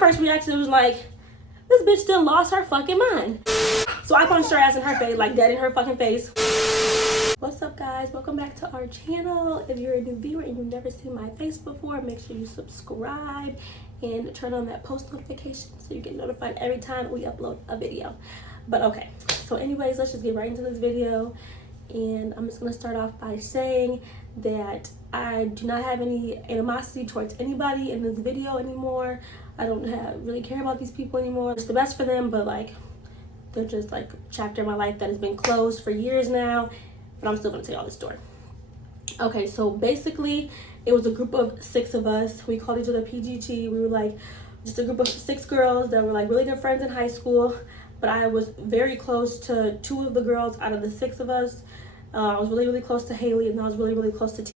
first reaction was like, this bitch still lost her fucking mind. So I punched her ass in her face, like dead in her fucking face. What's up, guys? Welcome back to our channel. If you're a new viewer and you've never seen my face before, make sure you subscribe and turn on that post notification so you get notified every time we upload a video. But okay, so anyways, let's just get right into this video. And I'm just gonna start off by saying that I do not have any animosity towards anybody in this video anymore. I don't really care about these people anymore. It's the best for them, but like, they're just like a chapter in my life that has been closed for years now. But I'm still gonna tell y'all the story. Okay, so basically, it was a group of 6 of us. We called each other PGT. We were like just a group of 6 girls that were like really good friends in high school. But I was very close to 2 of the girls out of the 6 of us. I was really close to Haley, and I was really close to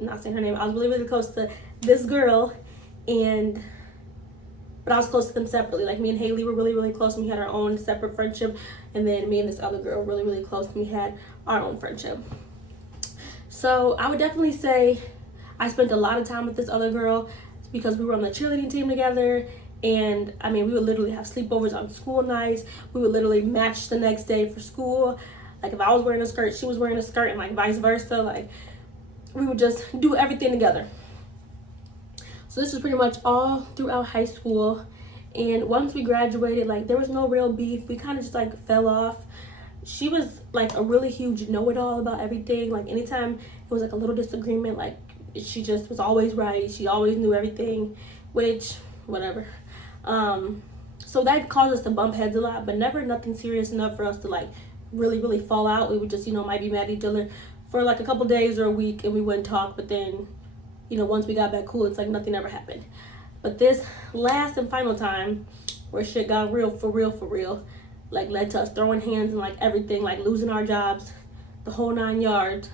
not saying her name. I was really close to this girl, but I was close to them separately. Like, me and Haley were really close, and we had our own separate friendship. And then me and this other girl were really close, and we had our own friendship. So I would definitely say I spent a lot of time with this other girl because we were on the cheerleading team together. And I mean, we would literally have sleepovers on school nights. We would literally match the next day for school. Like, if I was wearing a skirt, she was wearing a skirt, and like vice versa. Like, we would just do everything together. So this was pretty much all throughout high school. And once we graduated, like, there was no real beef. We kind of just like fell off. She was like a really huge know-it-all about everything. Like, anytime it was like a little disagreement, like, she just was always right. She always knew everything, which, whatever. So that caused us to bump heads a lot, but never nothing serious enough for us to like really fall out. We would just, might be mad at each other for like a couple days or a week, and we wouldn't talk. But then, once we got back cool, it's like nothing ever happened. But this last and final time where shit got real, for real, like led to us throwing hands and like everything, like losing our jobs, the whole 9 yards,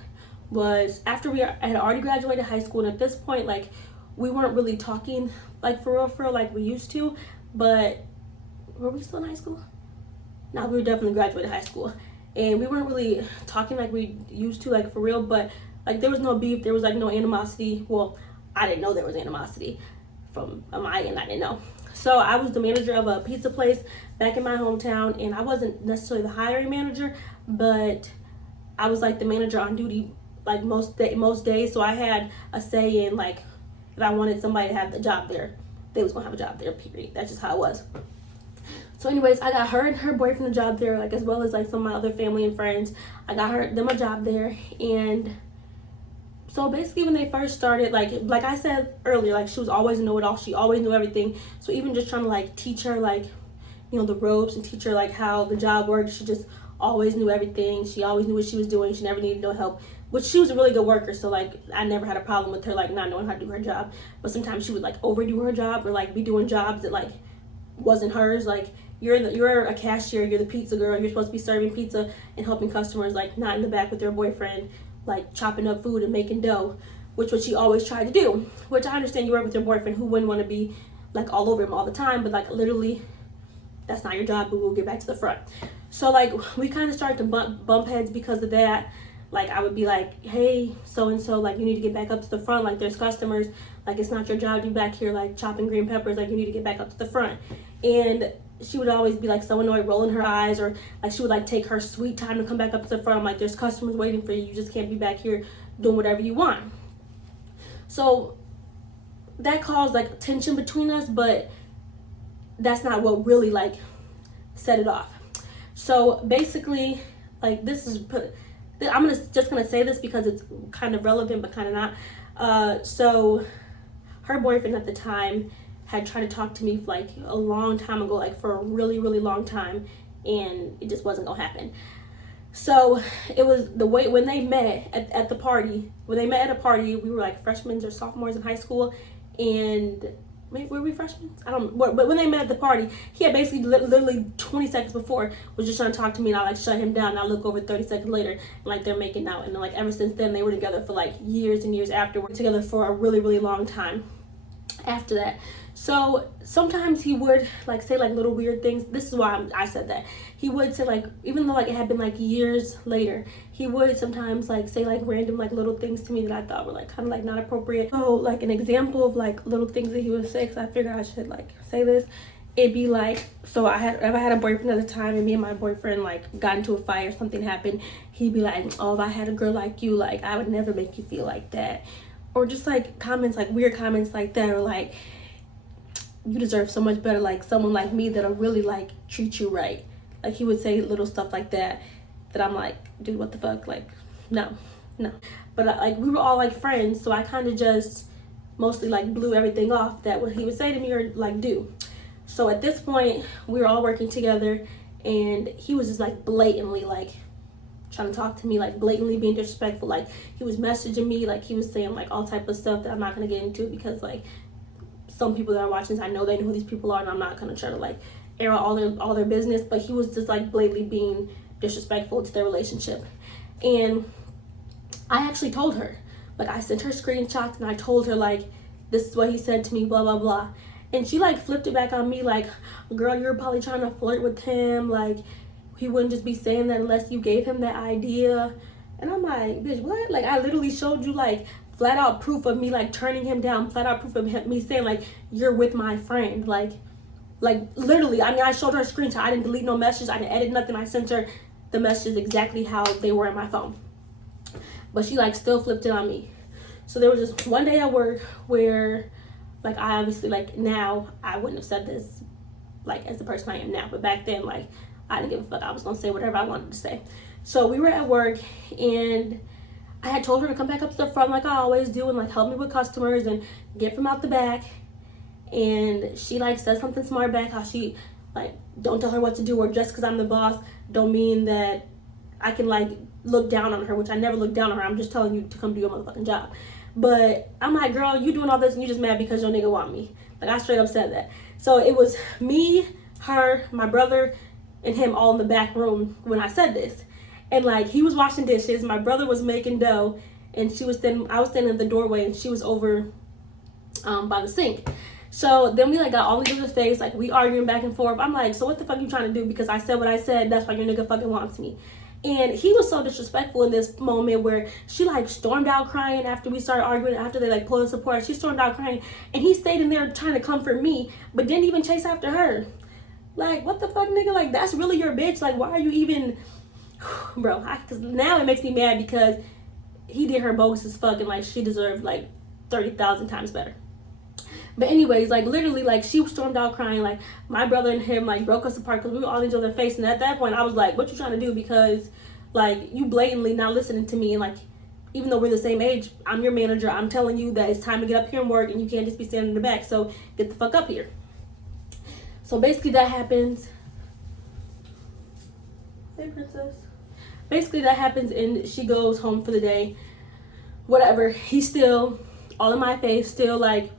was after we had already graduated high school. And at this point, like, we weren't really talking like for real like we used to. But were we still in high school? No, we were definitely graduated high school, and we weren't really talking like we used to, like for real. But like, there was no beef, there was like no animosity. Well, I didn't know there was animosity from my end. I didn't know. So I was the manager of a pizza place back in my hometown, and I wasn't necessarily the hiring manager, but I was like the manager on duty like most days. So I had a say in like if I wanted somebody to have the job there, they was gonna have a job there, period. That's just how it was. So anyways, I got her and her boyfriend a job there, like, as well as like some of my other family and friends. I got them a job there. And so basically, when they first started, like I said earlier, like, she was always a know-it-all. She always knew everything. So even just trying to like teach her like, the ropes, and teach her like how the job worked, she just always knew everything. She always knew what she was doing. She never needed no help, which she was a really good worker. So like, I never had a problem with her like not knowing how to do her job. But sometimes she would like overdo her job, or like be doing jobs that like wasn't hers. Like, you're a cashier, you're the pizza girl, you're supposed to be serving pizza and helping customers, like not in the back with their boyfriend, like chopping up food and making dough, which what she always tried to do. Which I understand, you work with your boyfriend, who wouldn't want to be like all over him all the time, but like literally that's not your job. But we'll get back to the front. So like, we kind of started to bump heads because of that. Like, I would be like, hey, so and so, like, you need to get back up to the front, like there's customers, like it's not your job to be back here like chopping green peppers, like you need to get back up to the front. And she would always be like so annoyed, rolling her eyes, or like she would like take her sweet time to come back up to the front. I'm like, there's customers waiting for you. You just can't be back here doing whatever you want. So that caused like tension between us, but that's not what really like set it off. So basically, like, I'm just gonna say this because it's kind of relevant, but kind of not. So her boyfriend at the time had tried to talk to me for like a long time ago, like for a really long time, and it just wasn't gonna happen. So it was the way when they met at the party. When they met at a party, we were like freshmen or sophomores in high school, and maybe were we freshmen? I don't know. But when they met at the party, he had basically literally 20 seconds before was just trying to talk to me, and I like shut him down. And I look over 30 seconds later, and like they're making out. And then, like, ever since then, they were together for like years and years after. We're together for a really long time after that. So sometimes he would like say like little weird things. This is why I said that. He would say like, even though like it had been like years later, he would sometimes like say like random like little things to me that I thought were like kind of like not appropriate. So like an example of like little things that he would say, because I figured I should like say this. It'd be like, so I had a boyfriend at the time, and me and my boyfriend like got into a fight or something happened. He'd be like, oh, if I had a girl like you, like I would never make you feel like that. Or just like comments, like weird comments like that, or like, you deserve so much better, like someone like me that'll really like treat you right. Like he would say little stuff like that I'm like, dude, what the fuck? Like, no. But like we were all like friends, so I kind of just mostly like blew everything off that what he would say to me or like do. So at this point, we were all working together, and he was just like blatantly like trying to talk to me, like blatantly being disrespectful. Like he was messaging me, like he was saying like all type of stuff that I'm not gonna get into, because like some people that are watching this, I know they know who these people are, and I'm not gonna try to like air out all their business. But he was just like blatantly being disrespectful to their relationship. And I actually told her, like I sent her screenshots, and I told her like, this is what he said to me, blah blah blah. And she like flipped it back on me like, girl, you're probably trying to flirt with him, like he wouldn't just be saying that unless you gave him that idea. And I'm like, bitch, what? Like I literally showed you like flat out proof of me like turning him down, flat out proof of me saying like, you're with my friend, like literally. I mean, I showed her a screenshot. I didn't delete no message, I didn't edit nothing. I sent her the messages exactly how they were in my phone, but she like still flipped it on me. So there was just one day at work where like I obviously, like now I wouldn't have said this like as the person I am now, but back then like I didn't give a fuck. I was gonna say whatever I wanted to say. So we were at work, and I had told her to come back up to the front like I always do, and like help me with customers and get from out the back. And she like said something smart back, how she like, don't tell her what to do, or just because I'm the boss don't mean that I can like look down on her, which I never look down on her. I'm just telling you to come do your motherfucking job. But I'm like, girl, you doing all this and you just mad because your nigga want me. Like I straight up said that. So it was me, her, my brother, and him all in the back room when I said this. And like he was washing dishes, my brother was making dough, and I was standing in the doorway, and she was over by the sink. So then we like got all each other's face, like we arguing back and forth. I'm like, so what the fuck you trying to do? Because I said what I said, that's why your nigga fucking wants me. And he was so disrespectful in this moment where she like stormed out crying after we started arguing, after they like pulled us apart. She stormed out crying, and he stayed in there trying to comfort me, but didn't even chase after her. Like, what the fuck, nigga? Like, that's really your bitch? Like, why are you even... Bro, because now it makes me mad because he did her bogus as fuck, and like she deserved like 30,000 times better. But anyways, like literally, like she stormed out crying. Like my brother and him like broke us apart because we were all in each other's face. And at that point, I was like, "What you trying to do?" Because like you blatantly not listening to me. And like, even though we're the same age, I'm your manager. I'm telling you that it's time to get up here and work, and you can't just be standing in the back. So get the fuck up here. So basically, that happens. Hey, princess. Basically, that happens, and she goes home for the day. Whatever. He's still all in my face. Still like.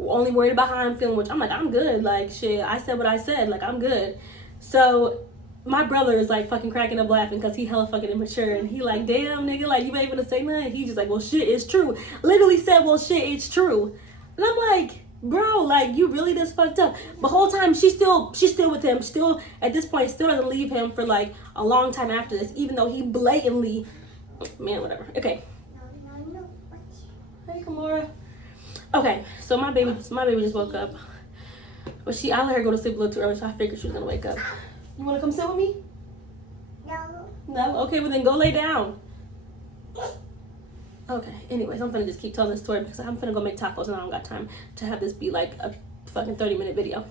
Only worried about how I'm feeling, which I'm like, I'm good. Like, shit, I said what I said. Like, I'm good. So, my brother is, like, fucking cracking up laughing because he hella fucking immature. And he like, damn, nigga, like, you ain't even to say nothing. He just like, well, shit, it's true. Literally said, well, shit, it's true. And I'm like, bro, like, you really this fucked up. The whole time, she's still with him. Still, at this point, still doesn't leave him for, like, a long time after this. Even though he blatantly, man, whatever. Okay. Hey, Kamora. Okay, so my baby just woke up. But I let her go to sleep a little too early, so I figured she was gonna wake up. You wanna come sit with me? No. No? Okay, well then go lay down. Okay, anyways, I'm gonna just keep telling this story because I'm gonna go make tacos and I don't got time to have this be like a fucking 30-minute video.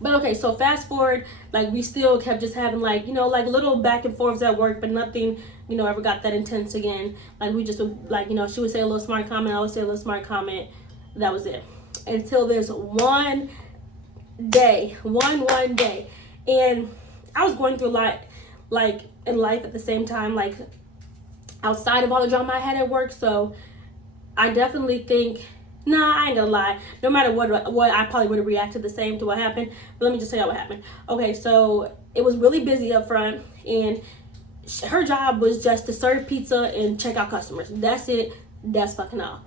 But okay, so fast forward, like we still kept just having like, you know, like little back and forths at work, but nothing, you know, ever got that intense again. Like we just would, like, you know, she would say a little smart comment, I would say a little smart comment. That was it. Until this one day. And I was going through a lot, like in life at the same time, like outside of all the drama I had at work. So I definitely think, nah, I ain't gonna lie. No matter what, I probably would have reacted the same to what happened. But let me just tell you what happened. Okay, so it was really busy up front, and her job was just to serve pizza and check out customers. That's it. That's fucking all.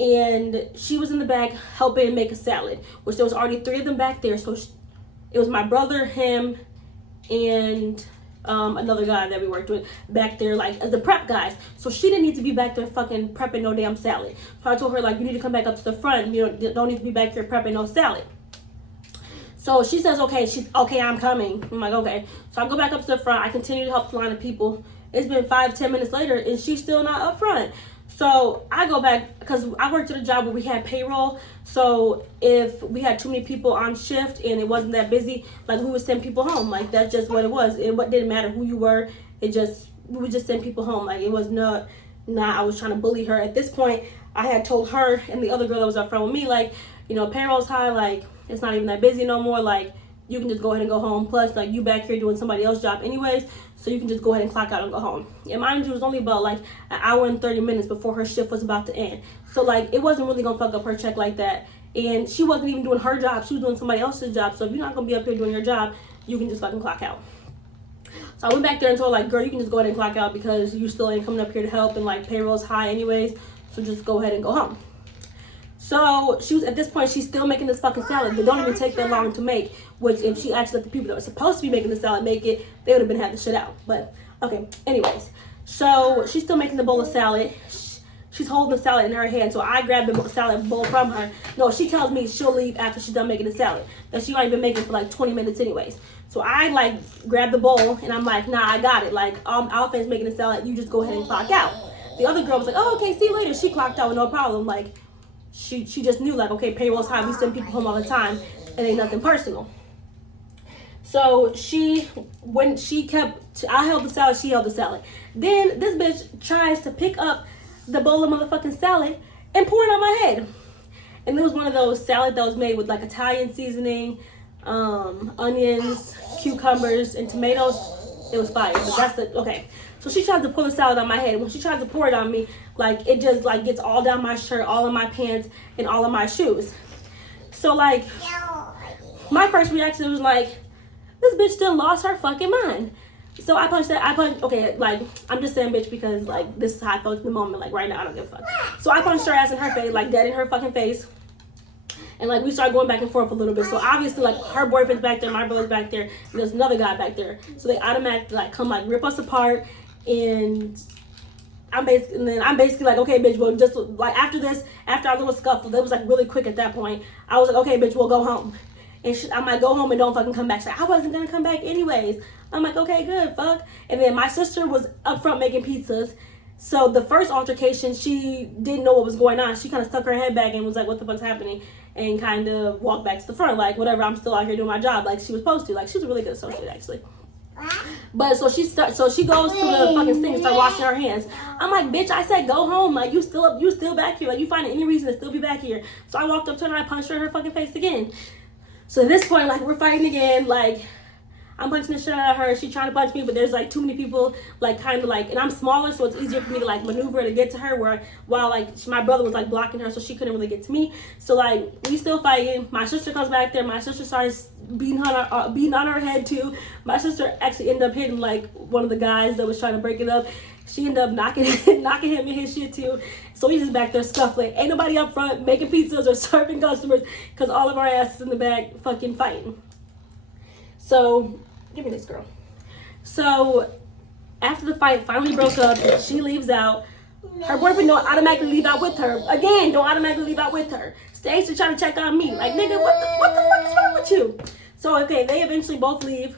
and she was in the back helping make a salad, which there was already 3 of them back there. So it was my brother, him, and another guy that we worked with back there, like as the prep guys. So she didn't need to be back there fucking prepping no damn salad. So I told her, like, you need to come back up to the front. You don't need to be back here prepping no salad. So she says, okay. She's okay, I'm coming. I'm like, okay. So I go back up to the front. I continue to help the line of people. It's been 5-10 minutes later, and she's still not up front. So I go back, because I worked at a job where we had payroll. So if we had too many people on shift and it wasn't that busy, like, we would send people home. Like, that's just what it was. It didn't matter who you were. We would just send people home. Like, it was not I was trying to bully her. At this point, I had told her and the other girl that was up front with me, like, you know, payroll's high. Like, it's not even that busy no more. Like, you can just go ahead and go home. Plus, like, you back here doing somebody else's job anyways, so you can just go ahead and clock out and go home. And mind you, it was only about like an hour and 30 minutes before her shift was about to end. So, like, it wasn't really gonna fuck up her check like that. And she wasn't even doing her job. She was doing somebody else's job. So if you're not gonna be up here doing your job, you can just fucking clock out. So I went back there and told her, like, girl, you can just go ahead and clock out because you still ain't coming up here to help, and like payroll's high anyways. So just go ahead and go home. So she was, at this point, she's still making this fucking salad. They don't even take that long to make, which if she actually let the people that were supposed to be making the salad make it, they would have been had the shit out. But okay, anyways. So she's still making the bowl of salad. She's holding the salad in her hand. So I grabbed the salad bowl from her. No, she tells me she'll leave after she's done making the salad, that she already been making for like 20 minutes anyways. So I like grabbed the bowl and I'm like, nah, I got it. Like, I'll finish making the salad. You just go ahead and clock out. The other girl was like, oh, okay, see you later. She clocked out with no problem. Like, she just knew, like, okay, payroll's high. We send people home all the time. It ain't nothing personal. So I held the salad, she held the salad. Then this bitch tries to pick up the bowl of motherfucking salad and pour it on my head. And it was one of those salad that was made with like Italian seasoning, onions, cucumbers, and tomatoes. It was fire, but that's the, okay. So she tries to pull the salad on my head. When she tries to pour it on me, like, it just like gets all down my shirt, all of my pants, and all of my shoes. So like, my first reaction was like, this bitch still lost her fucking mind. So I punched, okay, like, I'm just saying bitch because, like, this is how I felt in the moment. Like, right now, I don't give a fuck. So I punched her ass in her face, like, dead in her fucking face. And, like, we started going back and forth a little bit. So, obviously, like, her boyfriend's back there, my brother's back there, and there's another guy back there. So, they automatically, like, come, like, rip us apart. And I'm basically like, okay, bitch, well, just, like, after our little scuffle, that was, like, really quick at that point. I was like, okay, bitch, we'll go home. And I might go home and don't fucking come back. So I wasn't going to come back anyways. I'm like, okay, good, fuck. And then my sister was up front making pizzas. So the first altercation, she didn't know what was going on. She kind of stuck her head back and was like, what the fuck's happening? And kind of walked back to the front. Like, whatever, I'm still out here doing my job like she was supposed to. Like, she was a really good associate, actually. But so she goes to the fucking sink and start washing her hands. I'm like, bitch, I said go home. Like, you still back here. Like, you finding any reason to still be back here. So I walked up to her and I punched her in her fucking face again. So at this point, like, we're fighting again. Like, I'm punching the shit out of her. She's trying to punch me, but there's, like, too many people, like, kind of, like, and I'm smaller, so it's easier for me to, like, maneuver to get to her, while, like, my brother was, like, blocking her, so she couldn't really get to me. So, like, we still fighting. My sister comes back there. My sister starts beating on her head, too. My sister actually ended up hitting, like, one of the guys that was trying to break it up. She ended up knocking him in his shit, too. So he's just back there scuffling. Ain't nobody up front making pizzas or serving customers because all of our asses in the back fucking fighting. So, give me this, girl. So, after the fight finally broke up, she leaves out. Her boyfriend don't automatically leave out with her. Again, don't automatically leave out with her. Stays to try to check on me. Like, nigga, what the fuck is wrong with you? So, okay, they eventually both leave.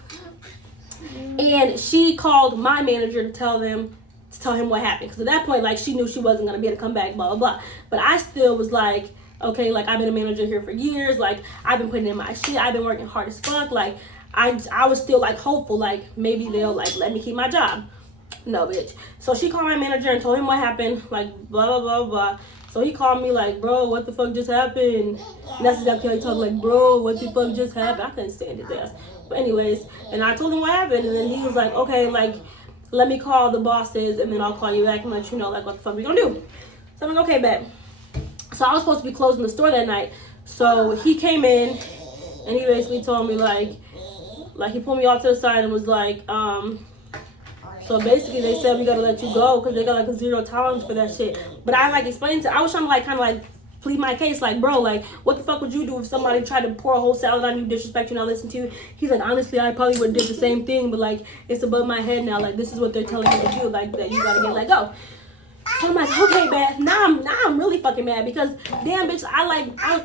And she called my manager to tell him what happened. Because at that point, like, she knew she wasn't going to be able to come back, blah, blah, blah. But I still was like, okay, like, I've been a manager here for years. Like, I've been putting in my shit. I've been working hard as fuck. Like, I was still, like, hopeful, like, maybe they'll, like, let me keep my job. No, bitch. So she called my manager and told him what happened, like, blah, blah, blah, blah. So he called me, like, bro, what the fuck just happened? And that's exactly how he talked, like, bro, what the fuck just happened? I couldn't stand his ass. But anyways, and I told him what happened, and then he was like, okay, like, let me call the bosses, and then I'll call you back and let you know, like, what the fuck we gonna do. So I'm like, okay, bet. So I was supposed to be closing the store that night. So he came in, and he basically told me, like he pulled me off to the side and was like, so basically they said we gotta let you go because they got, like, a zero tolerance for that shit. But I, like, explained to, I was trying to, like, kind of, like, plead my case. Like, bro, like, what the fuck would you do if somebody tried to pour a whole salad on you, disrespect you, not listen to you? He's like, honestly, I probably would have did the same thing, but like, it's above my head now. Like, this is what they're telling me to do. Like, that you gotta get let go. So I'm like, okay, Beth. Now I'm really fucking mad because damn, bitch,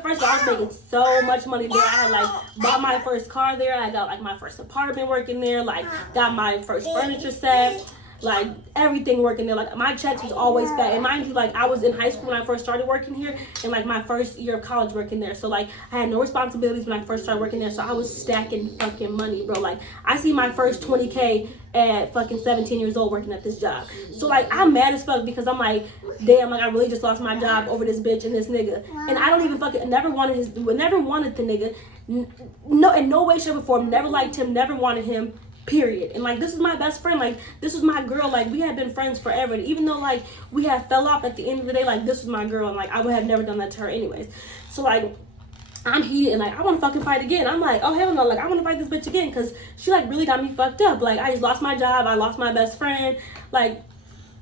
first of all, I was making so much money there. I had like bought my first car there. I got like my first apartment working there. Like, got my first furniture set. Like, everything working there. Like, my checks was always fat. And mind you, like, I was in high school when I first started working here, and like my first year of college working there. So like, I had no responsibilities when I first started working there. So I was stacking fucking money, bro. Like, I see my first 20K at fucking 17 years old working at this job. So like, I'm mad as fuck because I'm like, damn, like, I really just lost my job over this bitch and this nigga. And I don't even fucking never wanted the nigga. No, in no way, shape, or form. Never liked him. Never wanted him. Period. And like, this is my best friend. Like, this was my girl. Like, we had been friends forever. And even though like we had fell off at the end of the day, like, this was my girl, and like, I would have never done that to her anyways. So like, I'm heated and like, I want to fucking fight again. I'm like, oh hell no, like, I want to fight this bitch again because she like really got me fucked up. Like, I just lost my job. I lost my best friend. Like,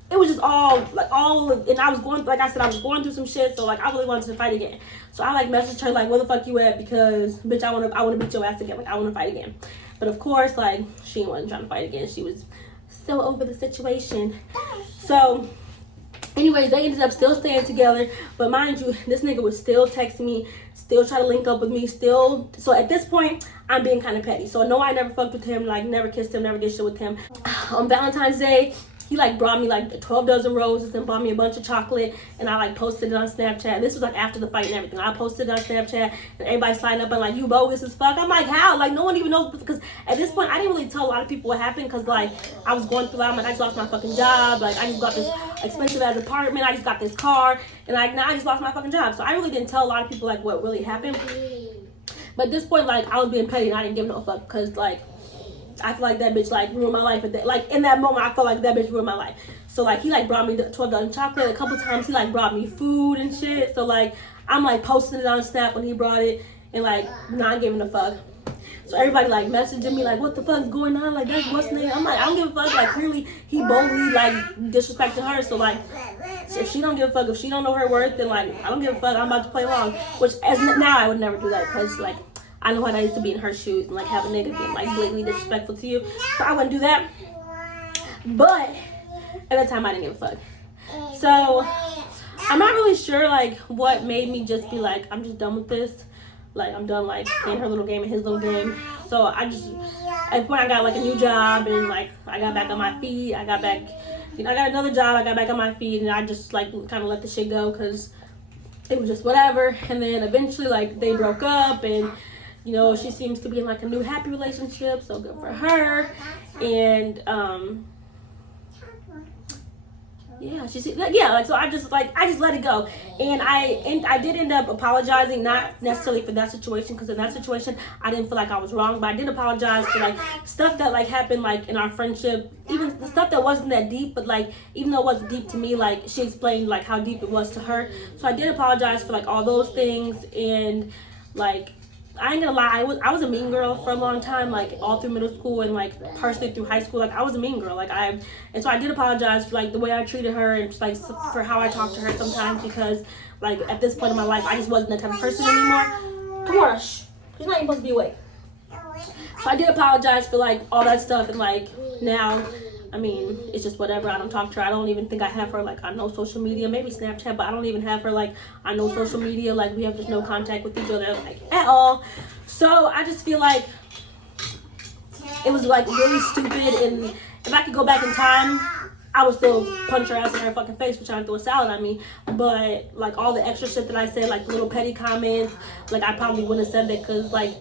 it was just all, and I was going, like I said, I was going through some shit. So like, I really wanted to fight again. So I like messaged her like, where the fuck you at? Because bitch, I want to beat your ass again. Like, I want to fight again. But of course, like, she wasn't trying to fight again. She was so over the situation. So, anyways, they ended up still staying together. But mind you, this nigga was still texting me, still trying to link up with me, still. So at this point, I'm being kind of petty. So no, I never fucked with him, like, never kissed him, never did shit with him. On Valentine's Day, he like brought me like 12 dozen roses and bought me a bunch of chocolate, and I like posted it on Snapchat. This was like after the fight and everything. I posted it on Snapchat, and everybody signed up and like, you bogus as fuck. I'm like, how? Like, no one even knows, because at this point I didn't really tell a lot of people what happened, because like, I was going through, I'm like, I just lost my fucking job, like, I just got this expensive ass apartment, I just got this car, and like, now I just lost my fucking job. So I really didn't tell a lot of people like what really happened. But at this point, like, I was being petty and I didn't give no fuck, because like, I feel like that bitch like ruined my life. Like, in that moment, I felt like that bitch ruined my life. So like, he like brought me the 12 dozen chocolate. A couple times he like brought me food and shit. So like, I'm like posting it on Snap when he brought it, and like, not giving a fuck. So everybody like messaging me like, what the fuck's going on? Like, that's what's name. I'm like, I don't give a fuck. Like, clearly he boldly like disrespected her. So like, if she don't give a fuck, if she don't know her worth, then like, I don't give a fuck. I'm about to play along. Which as now I would never do that, because like, I know how that is to be in her shoes and like have a nigga being like blatantly disrespectful to you. So I wouldn't do that. But at that time I didn't give a fuck. So I'm not really sure like what made me just be like, I'm just done with this. Like, I'm done like playing her little game and his little game. So I just, at the point I got like a new job, and like I got back on my feet. I got back, I got another job. I got back on my feet, and I just like kind of let the shit go, because it was just whatever. And then eventually like they broke up, and you know, she seems to be in like a new happy relationship, so good for her. And yeah, so I just let it go. And I did end up apologizing, not necessarily for that situation, because in that situation I didn't feel like I was wrong, but I did apologize for like stuff that like happened like in our friendship, even the stuff that wasn't that deep, but like, even though it wasn't deep to me, like she explained like how deep it was to her. So I did apologize for like all those things. And like, I ain't gonna lie, I was a mean girl for a long time, like all through middle school and like partially through high school. Like, I was a mean girl, and so I did apologize for like the way I treated her, and just like for how I talked to her sometimes, because like at this point in my life I just wasn't that type of person anymore. Come on, shh, you're not even supposed to be awake. So I did apologize for like all that stuff, and like now, I mean, it's just whatever. I don't talk to her. I don't even think I have her like on no social media. Maybe Snapchat, but I don't even have her like on no social media. Like, we have just no contact with each other like at all. So I just feel like it was like really stupid. And if I could go back in time, I would still punch her ass in her fucking face for trying to throw a salad at me. But like all the extra shit that I said, like little petty comments, like I probably wouldn't have said that, because like,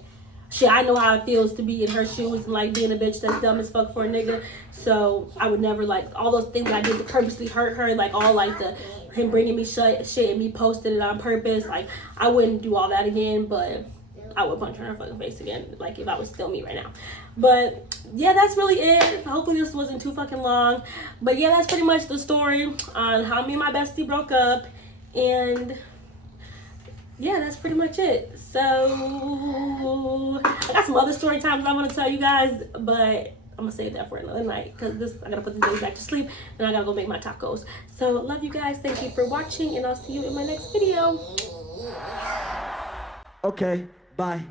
shit, I know how it feels to be in her shoes and like being a bitch that's dumb as fuck for a nigga. So I would never, like, all those things that I did to purposely hurt her, like all like him bringing me shit and me posting it on purpose, like I wouldn't do all that again. But I would punch her in her fucking face again, like if I was still me right now. But yeah, that's really it. Hopefully this wasn't too fucking long. But yeah, that's pretty much the story on how me and my bestie broke up. And yeah, that's pretty much it. So I got some other story times I want to tell you guys, but I'm gonna save that for another night, because I gotta put this baby back to sleep, and I gotta go make my tacos. So love you guys, thank you for watching, and I'll see you in my next video. Okay, bye.